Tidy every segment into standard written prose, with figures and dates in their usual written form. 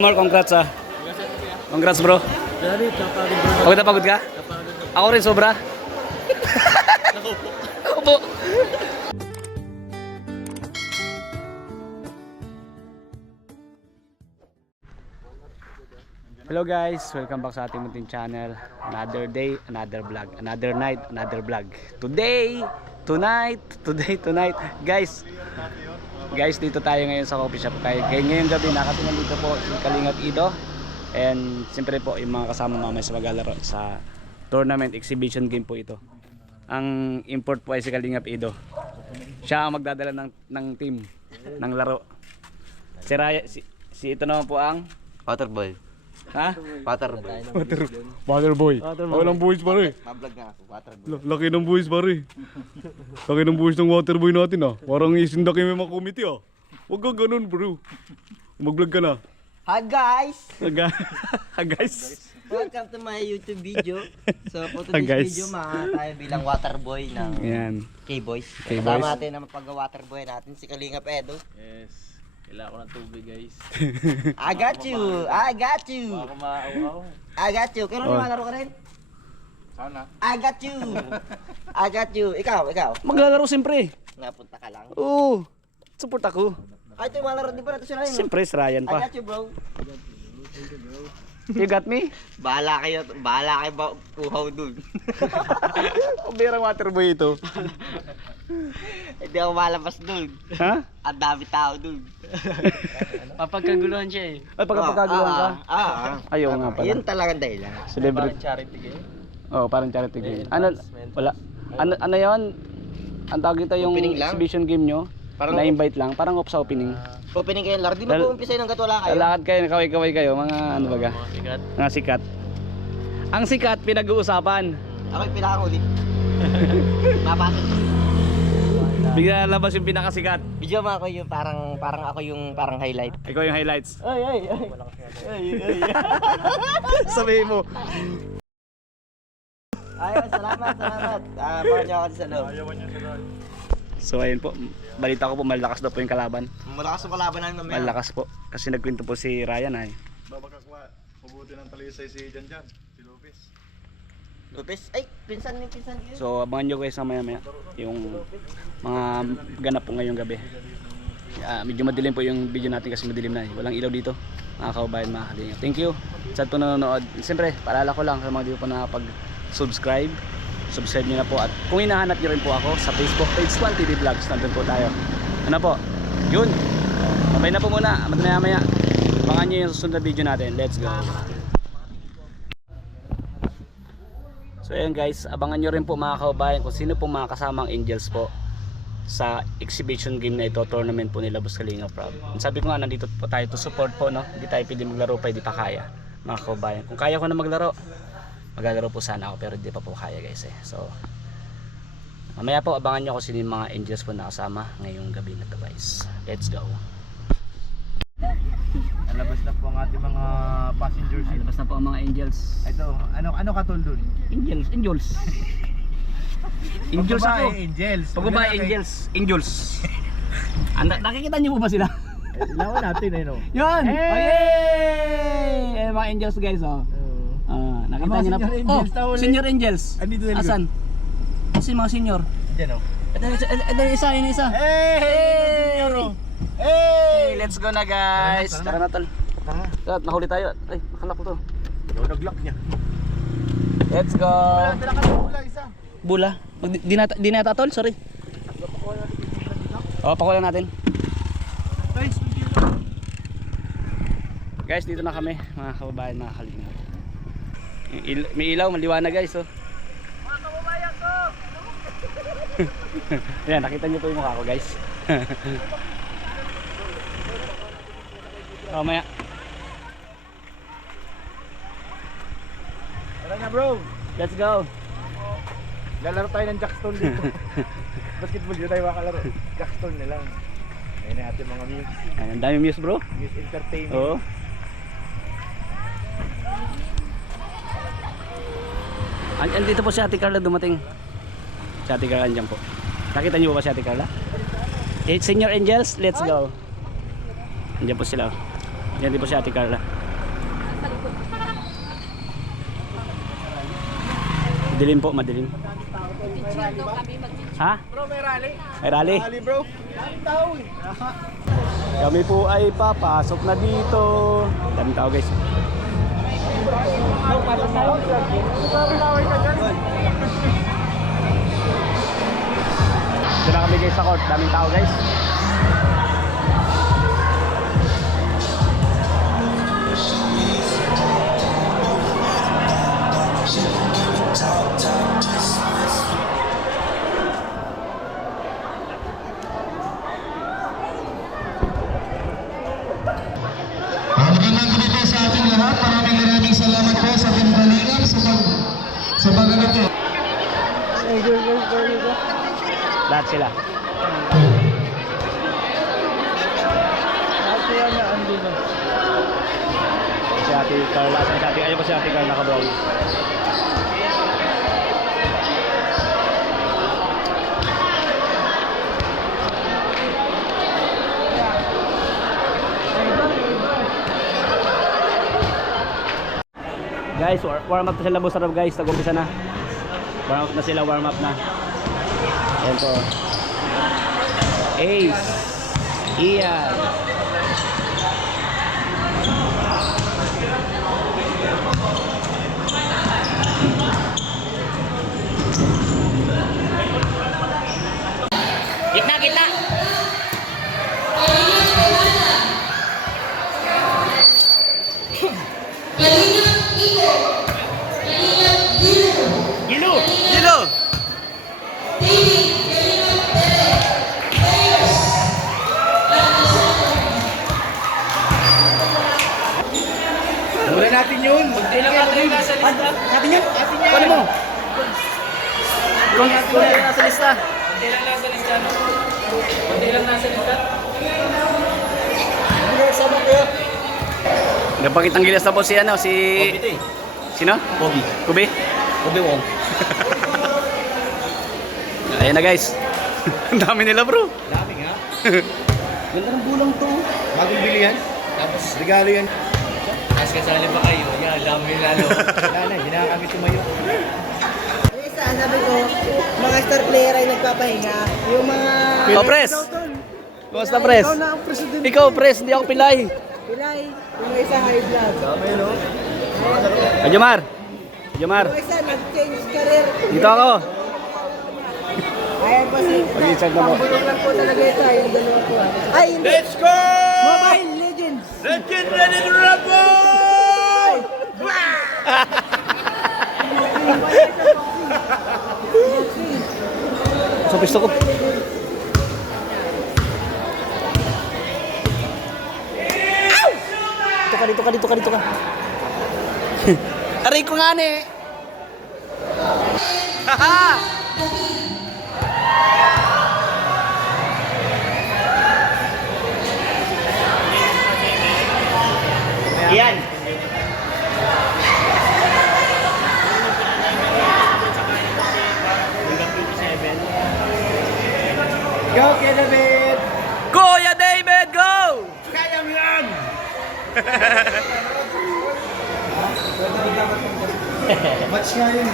Mar, congrats ah. Congrats bro. Pagod na pagod ka? Ako rin sobra. Opo. Hello guys, welcome back sa ating munting channel. Another day, another vlog. Another night, another vlog. Today, tonight. Guys, dito tayo ngayon sa coffee shop. Kaya ngayong gabi na kasi nandito po si Kalingap Ido. And siyempre po yung mga kasama mamaya sa maglalaro sa tournament exhibition game po ito. Ang import po ay si Kalingap Ido. Siya ang magdadala ng team, ng laro. Si Raya, si ito naman po ang Waterboy. ha? Waterboy. Waterboy. Walang buwis pare. Mablog nga ako, Waterboy. Laki ng buwis pare. Laki ng buwis ng Waterboy natin ah. Parang isinda kayo may mga committee ah. Huwag kang ganun bro. Mag-vlog ka na. Hi guys! Hi guys. Welcome to my YouTube video. So for Hi, guys. today's video, tayo bilang Waterboy ng Yan. K-Boys. K-Boys. Kasama natin ang pag-Waterboy natin si Kalingap Edo. Yes. Kailangan ko ng tubig guys. I got you! I got you! Baka maaw-aw. I got you! Kaya malaro ka rin? Sana. I got you! I got you! Ikaw! Maglalaro siyempre. Napunta ka lang. Oo. Support ako. Ay, ito yung malaro din pa natin sila yun. Siyempre si Ryan I pa. got you bro. You got me? Bahala kayo ba uhaw dun. Ubirang Waterboy ito. Hindi ako malabas dun. Ha? Ang dami tao dun. Papagkaguluhan siya eh. Ay pagkapagkaguluhan ka? Ayaw nga pala. Yun talagang dahilan. Celebrity. Charity game. Oh, parang charity game. Ano? Wala. Ano 'yon? Ang tawag dito yung Opening lang? exhibition game nyo. Parang Na-invite lang, parang off sa opening. opening kayo laro. Di ba po-umpisa yun hanggat wala kayo? Lalakad kayo, kaway-kaway kayo, mga ano baga? Mga sikat. Mga sikat. Ang sikat pinag-uusapan. Ako yung pinakahuli. Mapasok. Bigla lalabas yung pinakasikat. Video mo ako yung parang ako yung highlight. Ikaw yung highlights. Ay. Sabihin mo. Ay, salamat. Baka niyo ako sa loob. So ayun po, balita ko po malakas daw po yung kalaban. Malakas ang kalaban namin mamaya. Malakas po. Kasi nagkwento po si Ryan ay. Babagakwa, mabuti ng talisay si Janjan, si Lopez. Lopez, ay, pinsan yun. So abangan nyo guys sa maya yung mga ganap po ngayong gabi. Medyo madilim po yung video natin kasi madilim na eh. Walang ilaw dito. Mga kaubayan, mga kalingap. Thank you sa po nanonood. Siyempre, paalala ko lang sa mga di po nakapag-subscribe. Subscribe nyo na po. At kung hinahanap nyo rin po ako sa Facebook page 1TV Vlogs, nandun po tayo. Ano po? Yun. Babay na po muna. Maya. Abangan nyo yung susunod na video natin. Let's go. So ayan guys, abangan nyo rin po mga kaubayan kung sino po mga kasamang Angels po sa exhibition game na ito, tournament po nila Boss Kalingap Rob. Sabi ko nga, nandito po tayo to support po, no? Hindi tayo pwede maglaro pa, hindi pa kaya mga kaubayan. Kung kaya ko na maglaro, maglalaro po sana ako, pero hindi pa po kaya guys eh. So mamaya po abangan nyo kung sino yung mga Angels po nakasama ngayong gabi na to guys. Let's go. Nalabas na po ang ating mga passengers. Alabas na po ang mga Angels. Ito, ano katol dun? Angels Pagbabae, ako. Angels. Pagbabae Angels. Nakikita niyo po ba sila? Lawan natin no? Yun! Hey! Mga Angels guys oh. Nakita Ang niyo na po. Senior Angels na uli. Senior Angels. Andito na likod. Asan? Kasi mga senior. Diyan oh. Ito yung isa. Hey! Hey! Let's go na guys. Tara Tara na tol. Tara. Nahuli tayo. Ay, nakalak ko to. Nag-lock niya. Let's go. Dala ka ng bula isa. Bula. Di nata tol, sorry. Pakuha natin. Guys, dito na kami, mga kababayan, mga kalingap. May ilaw, maliwanag guys, oh. Mga kababayan ko! Ayan, nakita nyo po yung mukha ko guys. Maya. Tara na bro. Let's go. Lalaro tayo ng Jackstone dito. Basketball dito tayo makalaro. Jackstone na lang. Ayun na ating mga muse. Ang dami muse bro. Muse Entertainment. Oo. Andito po si Ate Carla dumating. Si Ate Carla andyan po. Nakita niyo ba si Ate Carla? Senior Angels, let's go. Andiyan po sila. Yan din po si Ate Carla. Madilim po, madilim. Ha? Bro, may rally. May rally? Rally bro. Daming tao eh. Kami po ay papasok na dito. Daming tao guys. Laway ka dyan. Dito na kami guys sa court. Daming tao guys. Magandang gabi po sa ating lahat. Maraming salamat po sa pinagalikan sa pagganap po. Lahat sila. Si Ate Carla, ayun po si Ate Carla Cabral. Guys, warm up na sila boss sarap guys, nag-umpisa na. Warm up na sila, warm up na. Ayan po. Ace. Ian. Gitna, gitna. Gilo. Gilo. Wala natin yun. Ilang natin yung nasa lista? Natin yun. Kunin mo. Kung yung nasa lista. Hindi lang nasa lista, no? Hindi lang nasa lista. Sama kayo. Nagpakitang gilas na po si ano, si... Sino? Bobby. Kubi? Bobby Wong. Ayan na guys. Ang dami nila bro. Dami nga. Ganda ng bulang to. Bagong bili yan. Tapos, Regalo yan. mas kasali pa kayo. Yan, dami lalo. Wala na, hindi na kami tumayo. Yung isa, sabi ko, mga star player ay nagpapahinga. Yung mga... Oh, pres. Kumusta pres? Ikaw na ang president. Ikaw pres, hindi ako pilay. Pilay. Yung isa high blood. Dami no? Ajumar. Ajumar. Yung isa nag-change career. Dito ako. Ayan po si... Mag-i-check na po. Pambulong lang po talaga ito. Yung dalawa po. Ay, hindi. Let's go! Mobile Legends. Let's get ready to rumble! Sa pisto ko. Dito ka. Aray ko nga ne. Haha! Yan. Go, Kuya David! Kuya David, go! Kaya mo yan! Match nga yun.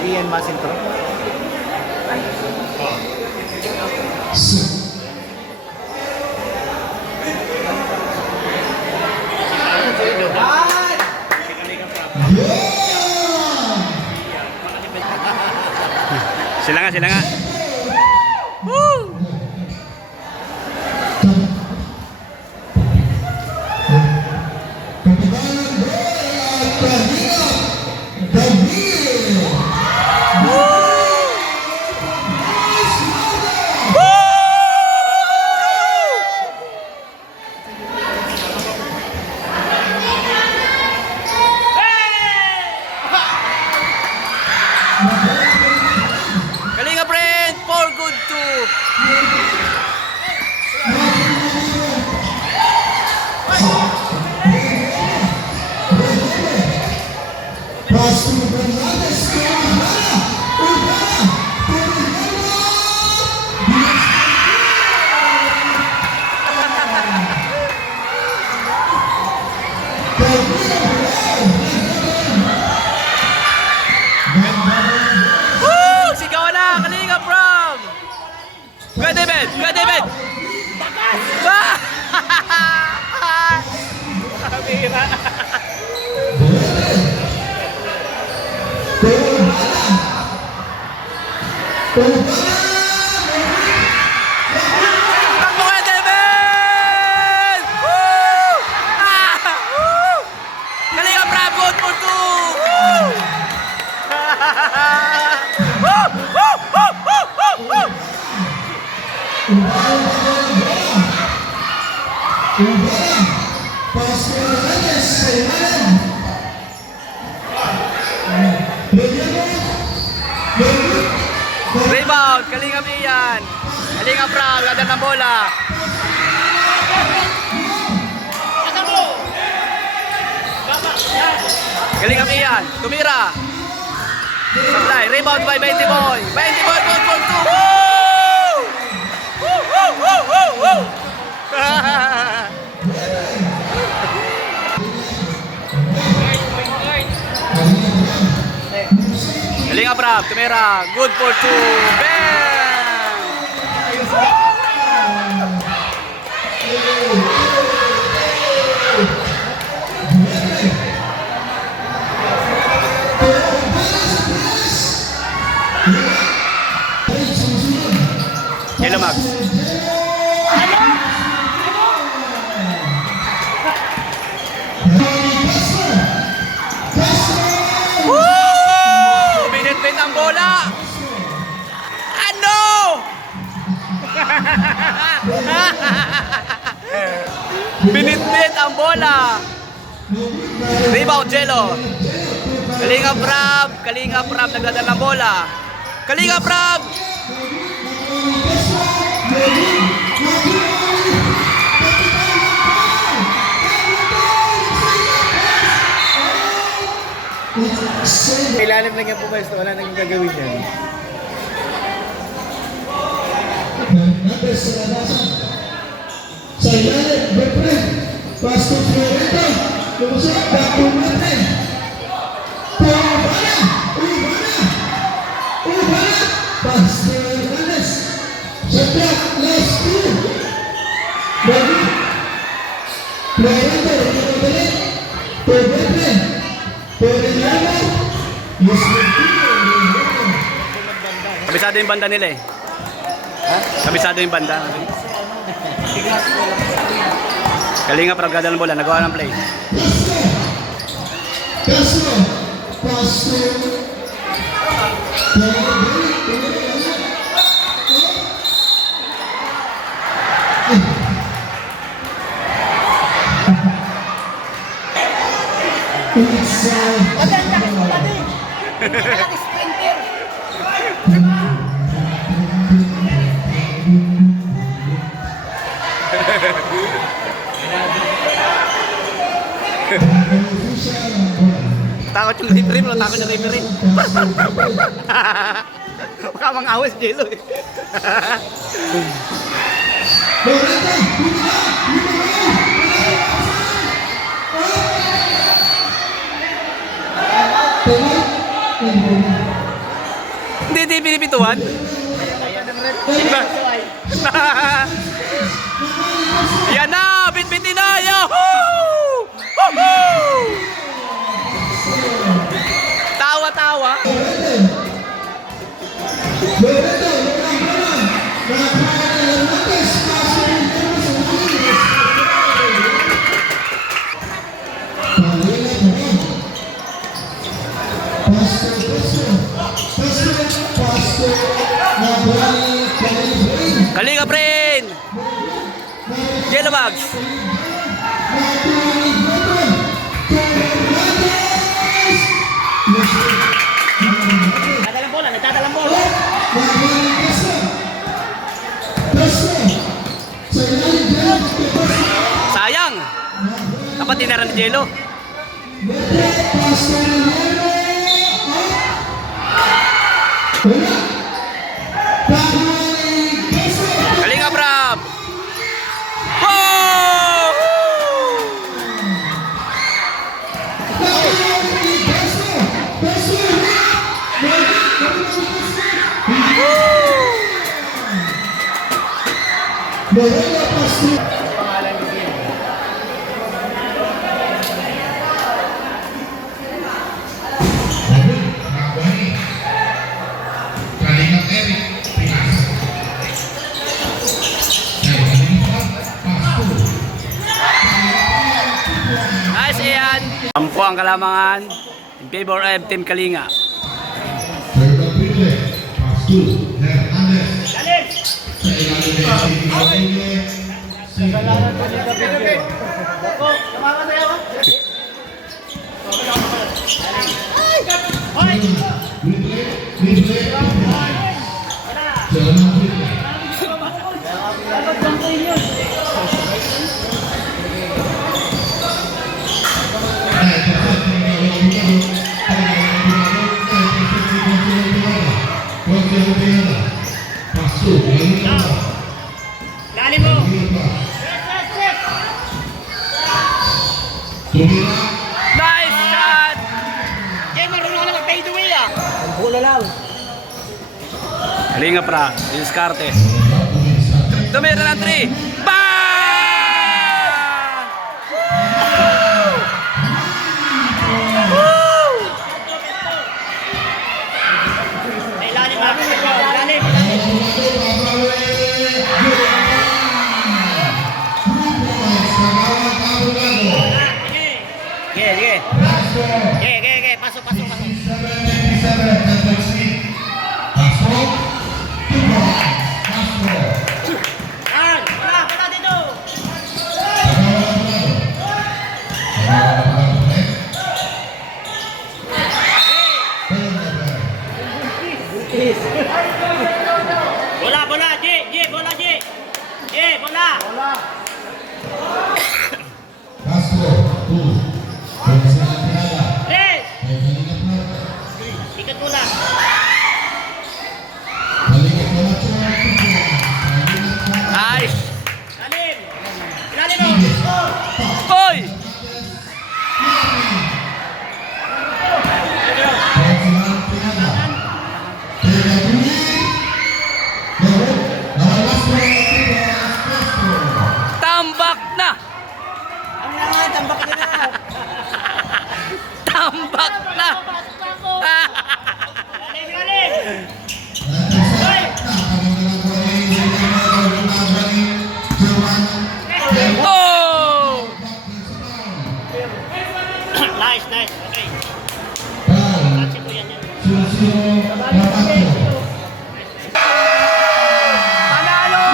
Si Ian Masintro. Sila nga. Woo! Kalinga pre! Takbo ka, Devin! Woo! Ah! Woo! Galing ka, bravo! For two! Woo! Woo! Woo! Woo! Woo! Woo! Rebound, Kalingap Ian. Kalingap Rob, ganda ng bola. Kalingap Ian, tumira. Supply, rebound by 20 Boy. 20 Boy, good for two. Woo! Woo! Woo! Woo! Woo! Woo! Kalingap Rob, tumira. Good for two. Bang! Hello, Max. Woo! Binit-bit ang bola. Ano? Binit-bit ang bola. Rebound, Jello. Kalingap Rob, nagdadala ng bola. Kalingap Rob! Ilalim lang yan po guys, wala nang gagawin yan. Sa ilalim, Bertrand, Pastor Florento, lumusok, Dapo Martin, Ubana, Pastor Hernandez, sa black, last two, David, Florento, Rinaldo, Bertrand, Torreñano, Kabisado yung banda nila eh. Kabisado yung banda. Kalingap Rob, ganda ng bola, nagawa ng play. Castro, Pastor, Takot yung referee, pero takot yung referee. Baka mga awes, Jello eh. Hindi pinipituan. Yan na! Bitbitin na! Yahoo! Woohoo! Tawa-tawa. Kalingap rin! Jello Bags! Nagdadalang bola, nagdadalang bola. Sayang! Dapat tinira ni Jello. Kalingap Rob! Oh! Kalingap Eric, Ampo ang kalamangan in favor of Team Kalinga. Terima Pile, Pastu, Hernandez. Sa ilalim ni Team Pile, Lalim mo! Nice shot! Jay, marunong ka na mag-fade away ah! Bola lang. Kalinga pra, diskarte. Tumira ng 3. Bang! Ay, lalim ah! Lalim! Sige, pasok. Wala dito! Bola, J, bola. Yes! Ikat bola. Nice! Lalim mo! Hoy! Tambak na! Ang nangan, tambak na na. Tambak na! Lalim! Oh! Nice. Okay. Kasi po yan. Panalo!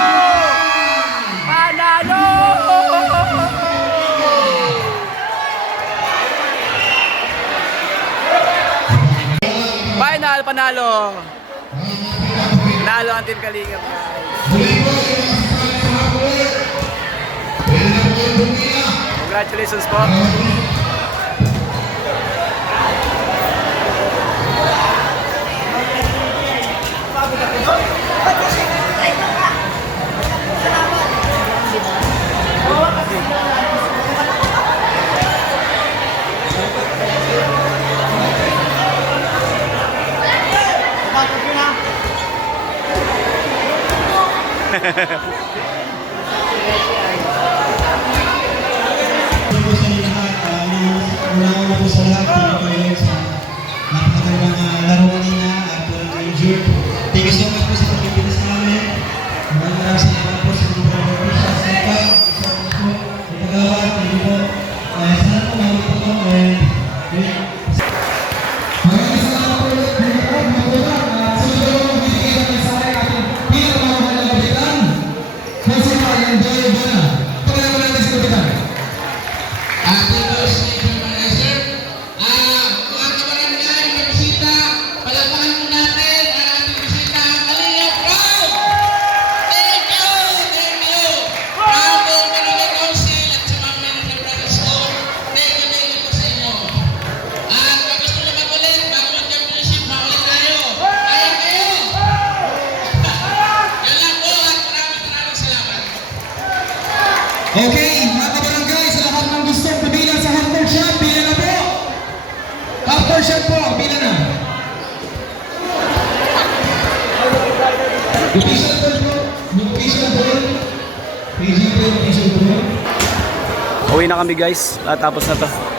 Final, panalo! Panalo ang Team Kalinga. Congratulations po. Una po sa lahat, thank you sa napakagandang laro kanina at injured. Thank you so much po sa pagkikinis namin. Maraming salamat po sa mga officials sa iba. Itagawa, thank you po. Sana po maulit po ko. Maraming salamat po ulit. Sa mga bibigyan namin sa akin ating pinakamahal na kapitan. Kasi Marian Doyle Bona. Pagkakaroon natin sa kapitan. Ating mga kabarangay, mga bisita, palakpakan po natin ang ating bisita, ang Kalinga Proud! Thank you! Bravo, Kalinga Council at sa mga Kalinga Brothers ko. Thank you po sa inyo. At kapag gusto na magulit, bago mag-championship, magulit tayo. Kaya kayo! Yan lang po at maraming salamat. Okay, mga kabarangay, sa lahat ng gustong pumila sa hardcore shop, pila na po! Hardcore shop po, pila na! Official ball po, official ball, official ball. Uwi na kami guys. Tapos na to.